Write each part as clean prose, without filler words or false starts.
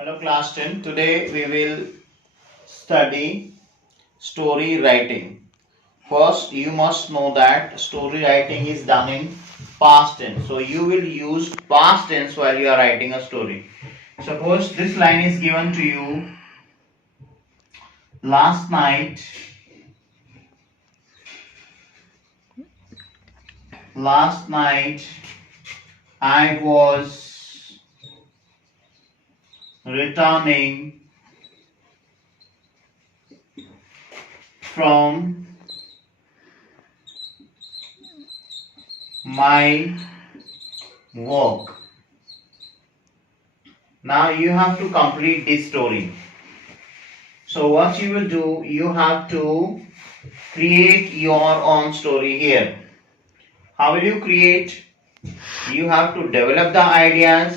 Hello class 10. Today we will study story writing. First you must know that story writing is done in past tense. So you will use past tense while you are writing a story. Suppose this line is given to you. Last night I was returning from my work. Now you have to complete this story. So what you will do, you have to create your own story here. How will you create? You have to develop the ideas.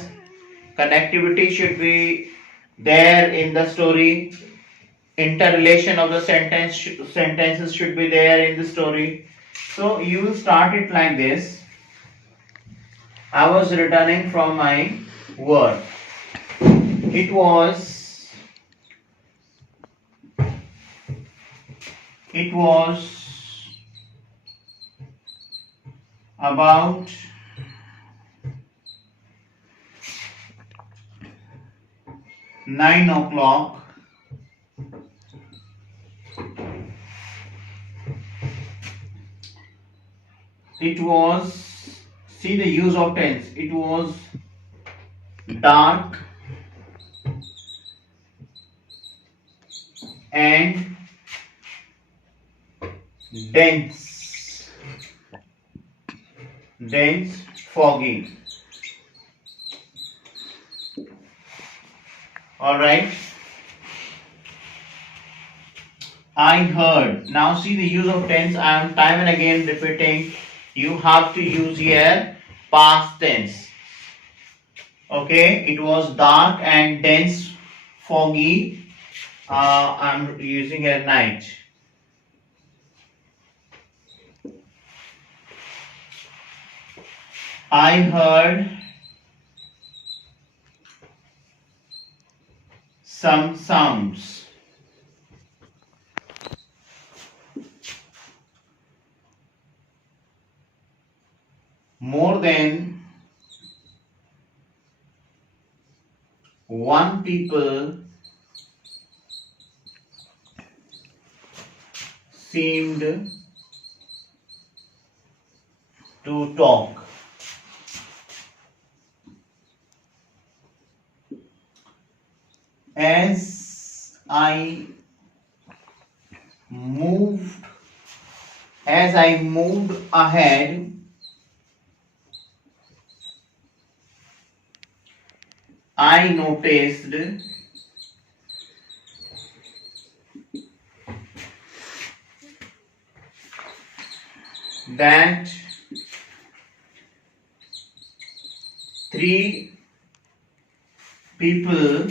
Connectivity should be there in the story. Interrelation of the sentences should be there in the story. So you will start it like this. I was returning from my work. It was about 9 o'clock. It was, see the use of tense, it was dark and dense, foggy. All right. I heard. Now see the use of tense. I am time and again repeating. You have to use here past tense. Okay. It was dark and dense, foggy. I'm using here night. I heard some sounds. More than one people seemed to talk. As I moved ahead, I noticed that three people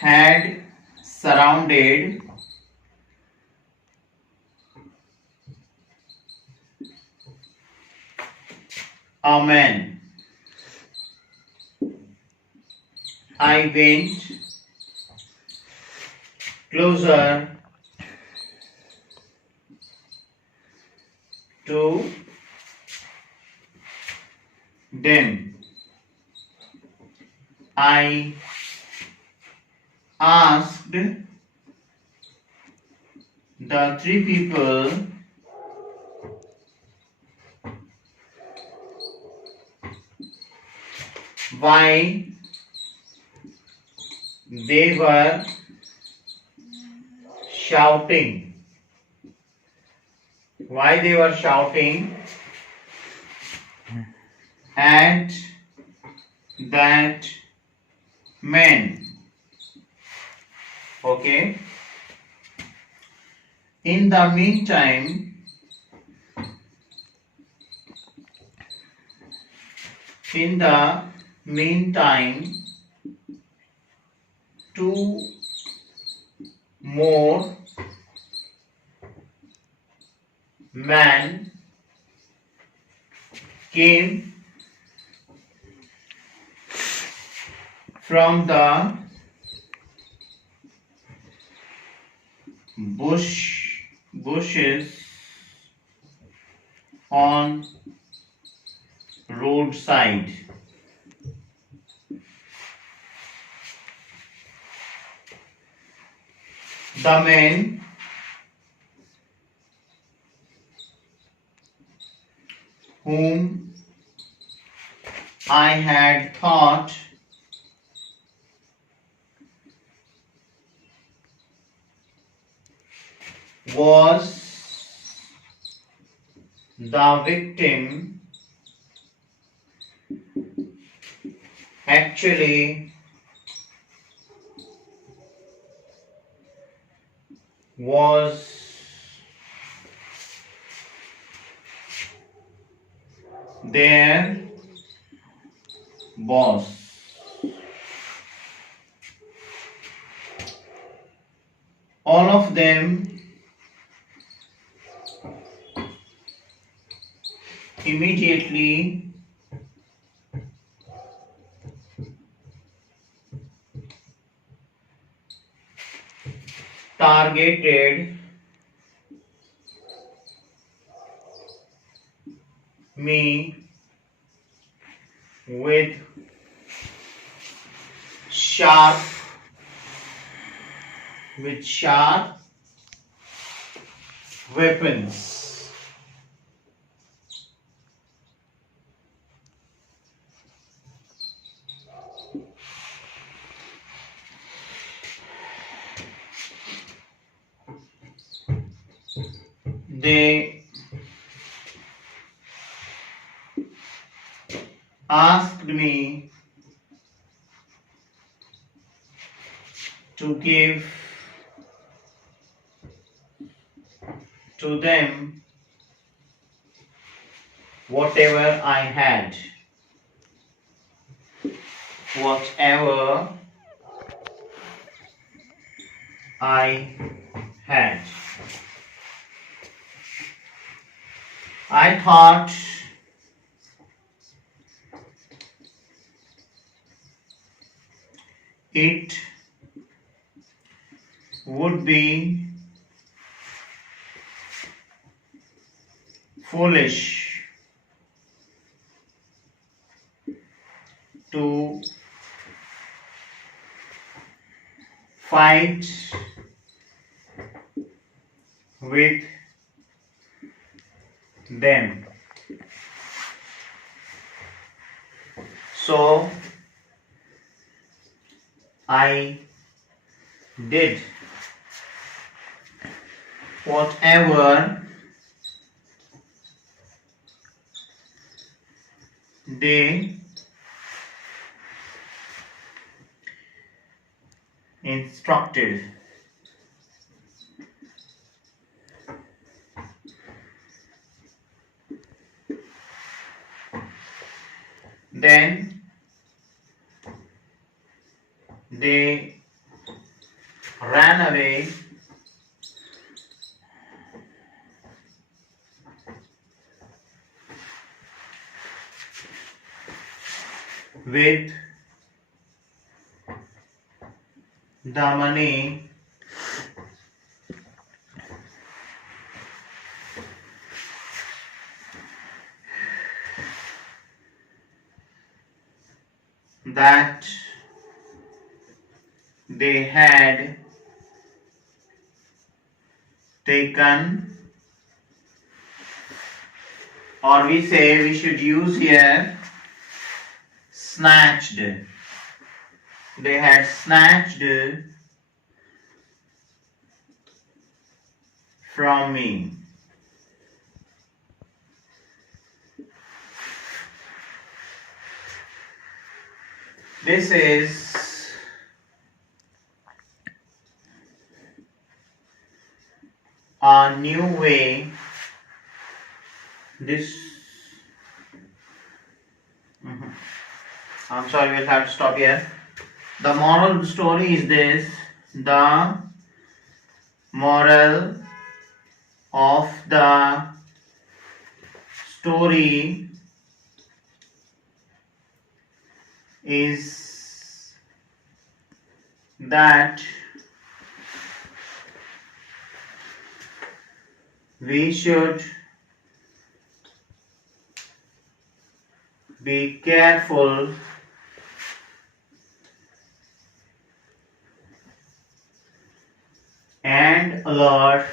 had surrounded a man. I went closer to them. I asked the three people why they were shouting. Why they were shouting at that man. Okay. In the meantime, two more men came from the bushes on roadside. The man whom I had thought was the victim actually was their boss. All of them immediately targeted me with sharp weapons. They asked me to give to them whatever I had. Whatever I had. I thought it would be foolish to fight with them. So I did whatever they instructed. Then they ran away with the money that they had taken, or we say we should use here snatched. They had snatched from me. This is a new way. I'm sorry, we'll have to stop here. The moral of the story is this. The moral of the story is that we should be careful and alert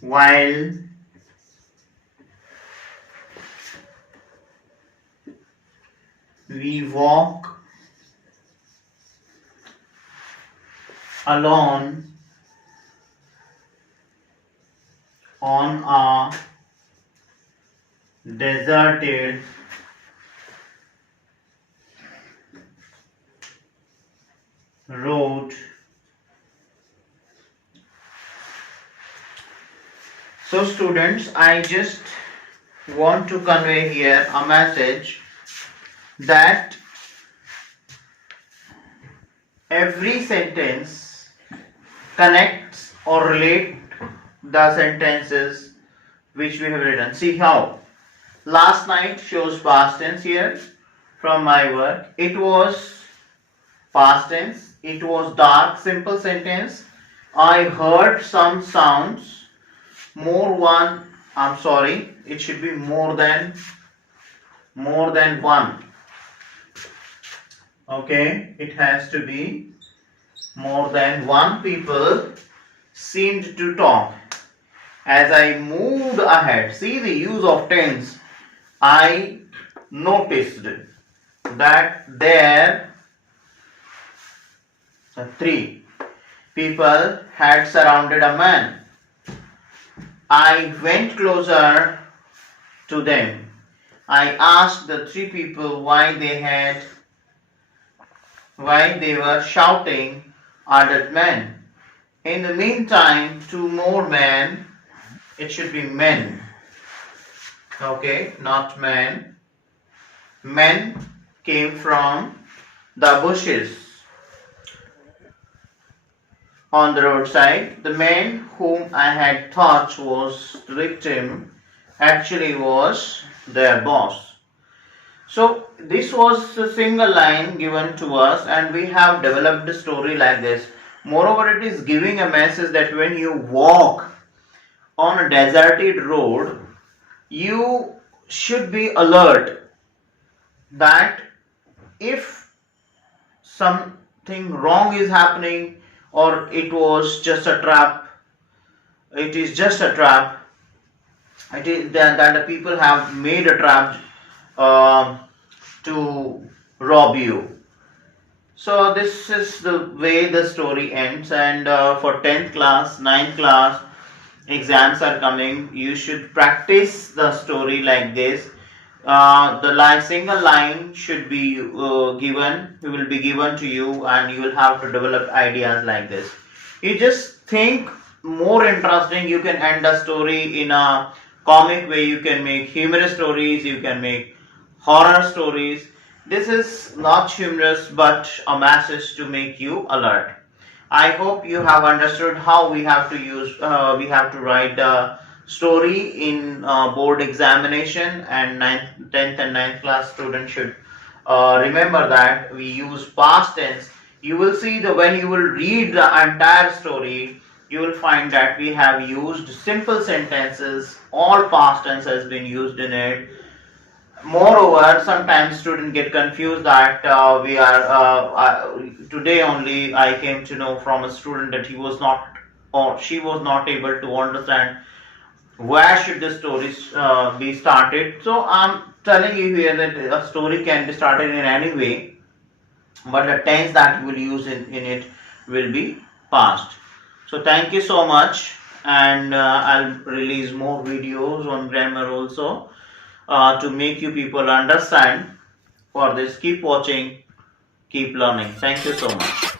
while we walk alone on a deserted road. So students, I just want to convey here a message that every sentence connects or relate the sentences which we have written. See how last night shows past tense here from my work. It was past tense. It was dark, simple sentence. I heard some sounds. It should be more than one. Okay, it has to be more than one people seemed to talk. As I moved ahead, see the use of tense, I noticed that there three people had surrounded a man. I went closer to them. I asked the three people why they were shouting at that man. In the meantime, two more men, it should be men, okay, not men. Men came from the bushes on the roadside. The man whom I had thought was the victim actually was their boss. So this was a single line given to us, and we have developed a story like this. Moreover, it is giving a message that when you walk on a deserted road, you should be alert that if something wrong is happening, or it was just a trap, it is just a trap, it is that the people have made a trap to rob you. So this is the way the story ends, and for 10th class, 9th class exams are coming, you should practice the story like this. The single line should be will be given to you, and you will have to develop ideas like this. You just think more interesting, you can end the story in a comic way, you can make humorous stories, you can make horror stories. This is not humorous but a message to make you alert. I hope you have understood how we have to write the story in board examination, and 10th and 9th class students should remember that we use past tense. You will see that when you will read the entire story, you will find that we have used simple sentences, all past tense has been used in it. Moreover, sometimes students get confused that today only I came to know from a student that he was not or she was not able to understand where should the story be started. So I'm telling you here that a story can be started in any way, but the tense that you will use in it will be past. So thank you so much, and I'll release more videos on grammar also to make you people understand. For this, keep watching, keep learning. Thank you so much.